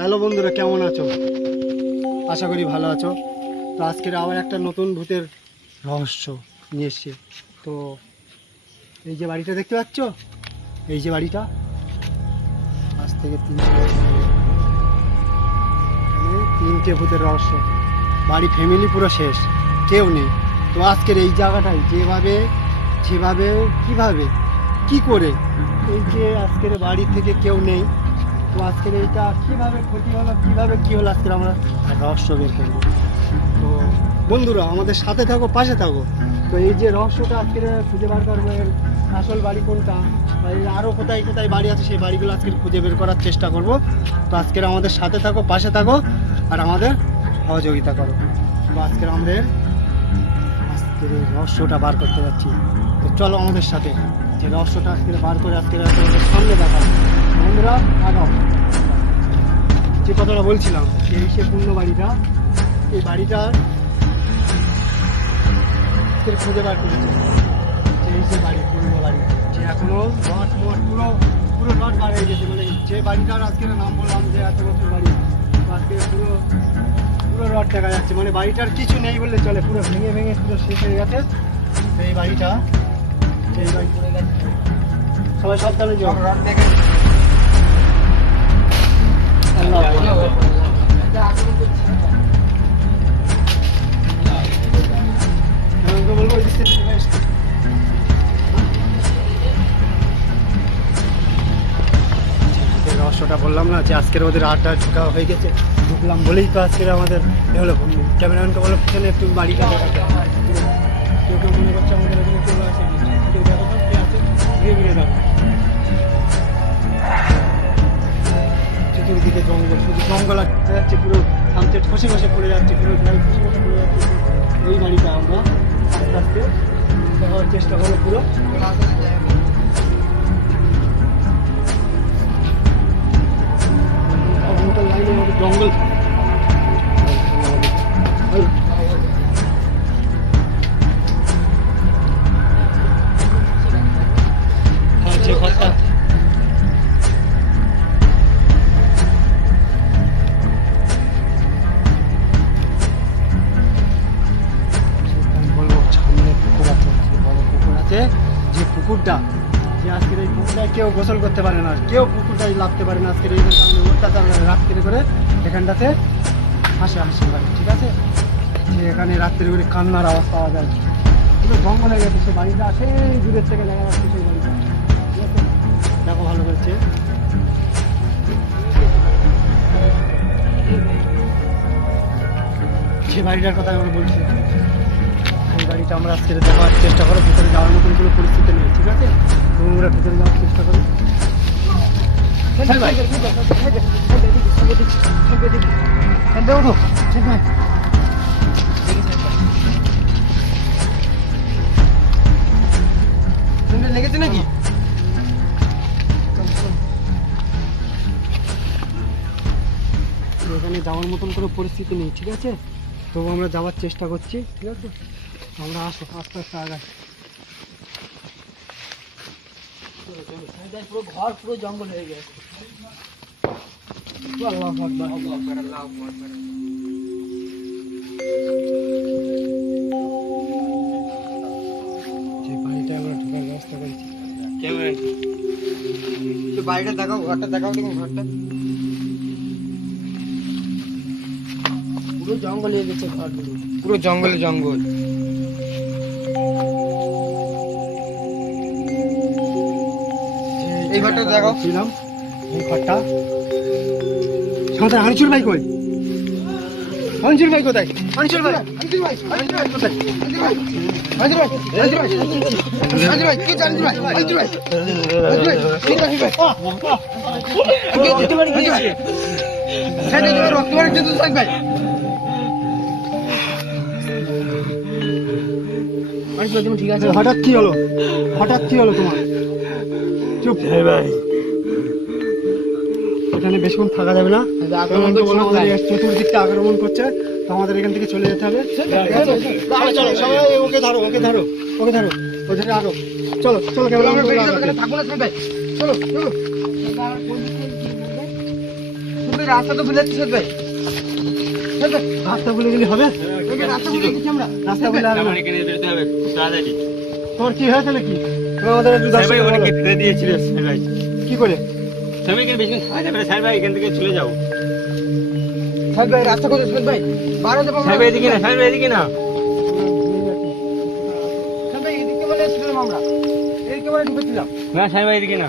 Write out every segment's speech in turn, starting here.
Hello বন্ধুরা, কেমন আছো? আশা করি ভালো আছো। তো আজকের আবার একটা নতুন ভূতের রহস্য নিয়ে এসছি। তো এই যে বাড়িটা দেখতে পাচ্ছ, এই যে বাড়িটা আজ থেকে 300 বছর আগে, এখানে 3টে ভূতের রহস্য। বাড়ি ফ্যামিলি পুরো শেষ, কেউ নেই। তো আজকের এই জায়গাটায় যেভাবে কিভাবে কি করে এই যে আজকের বাড়ি থেকে কেউ নেই, তো আজকের এইটা কীভাবে ক্ষতি হলো, কীভাবে কী হলো, আজকের আমরা রহস্য বের করবো। তো বন্ধুরা আমাদের সাথে থাকো, পাশে থাকো। তো এই যে রহস্যটা আজকের খুঁজে বার করবো, এর আসল বাড়ি কোনটা, আরও কোথায় কোথায় বাড়ি আছে সেই বাড়িগুলো আজকে খুঁজে বের করার চেষ্টা করব। তো আজকের আমাদের সাথে থাকো, পাশে থাকো, আর আমাদের সহযোগিতা করো। তো আজকের আমাদের রহস্যটা বার করতে যাচ্ছি। তো চলো আমাদের সাথে, যে রহস্যটা আজকে বার করে আজকের সামনে দেখা। বন্ধুরা আগাও। যে কথাটা বলছিলাম, এই সে পূর্ণ বাড়িটা, এই বাড়িটার খুঁজে বার করেছে। এই যে বাড়ি, পূর্ণ বাড়ি, যে এখনো রড মঠ পুরো রড বার হয়ে গেছে। মানে যে বাড়িটার আজকের নাম বললাম যে এত বছর বাড়ি, আজকে পুরো রড দেখা যাচ্ছে। মানে বাড়িটার কিছু নেই বললে চলে, পুরো ভেঙে ভেঙে পুরো শেষ হয়ে গেছে। এই বাড়িটা, এই বাড়ি পড়ে গেছে। সবাই সাবধানে যাও। রড দেখে রহস্যটা বললাম না, যে আজকের ওদের আড্ডা ঢোকা হয়ে গেছে। ঢুকলাম বলেই তো আজকের আমাদের হলো। ক্যামেরাম্যানকে বলো পিছনে একটু বাড়িটা দেখাতে। কেউ কেউ মনে করছে আমাদের এখানে কেউ আছে, কেউ দেখো তো কে আছে, ঘিরে ঘিরে দেখো। চতুর্দিকে জঙ্গল, শুধু জঙ্গল আসতে যাচ্ছে, পুরো সামচেট খসে খসে পড়ে যাচ্ছে, পুরো গাড়ি খসে খসে পড়ে যাচ্ছে। এই বাড়িটা আমরা আস্তে আস্তে দেখার চেষ্টা করবো। পুরো লাইনে আমাদের জঙ্গল, যে কথা বলবো, সামনে পুকুর আছে, বড় পুকুর আছে। যে পুকুরটা, যে আজকের এই পুকুরটায় কেউ গোসল করতে পারে না, কেউ পুকুরটায় নামতে পারে না। আজকের এই ওটাতে আমরা রাত্রি করে এখানটাতে হাসি বাড়ি, ঠিক আছে। যে এখানে রাত্রি করে কান্নার আওয়াজ পাওয়া যায়। পুরো জঙ্গল হয়ে গেছে, সে বাড়িটা সেই দূরের থেকে দেখা যাচ্ছে সেই বাড়িটা, ঠিক আছে। দেখো ভালো করেছে, যে বাড়িটার কথা আমরা বলছি, সেই বাড়িটা আমরা আজকে দেখার চেষ্টা করো। ভিতরে যাওয়ার মতন কোনো পরিস্থিতি নেই, ঠিক আছে। তোমরা ভিতরে যাওয়ার চেষ্টা করো। লেগেছে নাকি? এখানে যাওয়ার মতন কোনো পরিস্থিতি নেই, ঠিক আছে। তবু আমরা যাওয়ার চেষ্টা করছি, ঠিক আছে। আমরা আসো, আস্তে আস্তে আগাই। পুরো ঘর পুরো জঙ্গল হয়ে গেছে। আল্লাহু আকবার, আল্লাহু আকবার, আল্লাহু আকবার। যে বাড়িটা আমরা ঢোকার ব্যবস্থা করেছি, ক্যামেরা তো বাড়িটা দেখাও, ঘরটা দেখাও, দেখো ঘরটা পুরো জঙ্গল হয়ে গেছে। ঘরগুলো পুরো জঙ্গলে জঙ্গল। এই ঘরটা দেখাও ছিলাম, এই ঘরটা। আমাদের আনিসুর ভাই কই? আনিসুর ভাই কোথায়? আনিসুর ভাই, আনিসুর ভাই, আনিসুর ভাই কোথায়? আনিসুর ভাই, আনিসুর ভাই, আনিসুর ভাই, আনিসুর ভাই, কে জানিস ভাই? আনিসুর ভাই, আনিসুর ভাই, কে জানিস ভাই? কে দিতে পারি কি? সেটা তো রক্ত মারি যেতে থাক ভাই। আনিসুর তুমি ঠিক আছে? হঠাৎ কি হলো? হঠাৎ কি হলো তোমার? চুপ ভাই, এখানে বেশিক্ষণ থাকা যাবে না। চতুর্দিকটা আক্রমণ করছে, তো আমাদের এখান থেকে চলে যেতে হবে। চলো সবাই, ওকে ধরো, ওকে ধরো, ওকে ধরো, ও ধরে আরো। চলো চলো, থাকবো না, চলো চলো। রাস্তা তো ভুলে যাচ্ছিস ভাই। রাস্তা বলে গেলে হবে? রাস্তা ভুলে গেছি আমরা। রাস্তা বলে আর আমার এখানে বেরোতে হবে খুব তাড়াতাড়ি। তোর কি হয়েছিল কি? তুমি আমাদের একটু সাহেব ভাই দর্শক অনেকে ফেলে দিয়েছিল সাহেব ভাই। কি করে? সাহেব ভাই এখানে বেশি থাকা যাবে না, সাহেব ভাই এখান থেকে চলে যাও। সাহেব ভাই রাস্তা কোথায় সাহেব ভাই? বারো যাবো সাহেব ভাই এদিকে না, সাহেব ভাই এদিকে না। সাহেব ভাই এদিকে বলে এসেছিলাম আমরা, এদিকে বলে ঢুকেছিলাম। না সাহেব ভাই এদিকে না।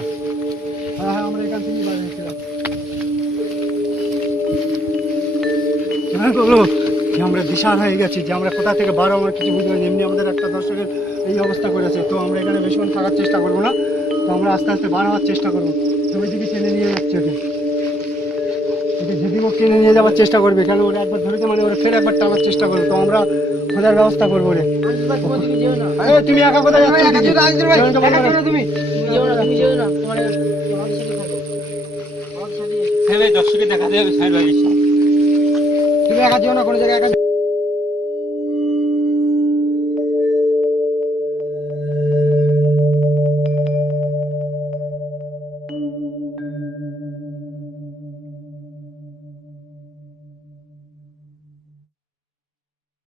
হ্যাঁ হ্যাঁ, আমরা এখান থেকে বাইরে এসেছিলাম। হ্যাঁ বলো, যে আমরা দিশার হয়ে গেছি, যে আমরা কোথা থেকে বারো আমরা কিছু বুঝতে পারি। এমনি আমাদের একটা দর্শকের এই অবস্থা করেছে, তো আমরা এখানে বেশিক্ষণ থাকার চেষ্টা করবো না, তো আমরা আস্তে আস্তে বার হওয়ার চেষ্টা করবো। তো ওইদিকে টেনে নিয়ে যাচ্ছে ওকে, যেদিকে টেনে নিয়ে যাওয়ার চেষ্টা করবে, কেন ওরা একবার ধরেছে মানে ওরা ফের একবার টানার চেষ্টা করবে, তো আমরা খোঁজার ব্যবস্থা করবো ওরে। আরে তুমি একা কোথায় যাচ্ছ? একা যেও না, আজকের ভাই, জয়ন্ত বলো একা না। যেও না তুমি। সাহেব ভাই দর্শকের দেখাতে হবে সাহেব ভাই। তুমি একা যেও না, কোনো জায়গায় একা যেও না।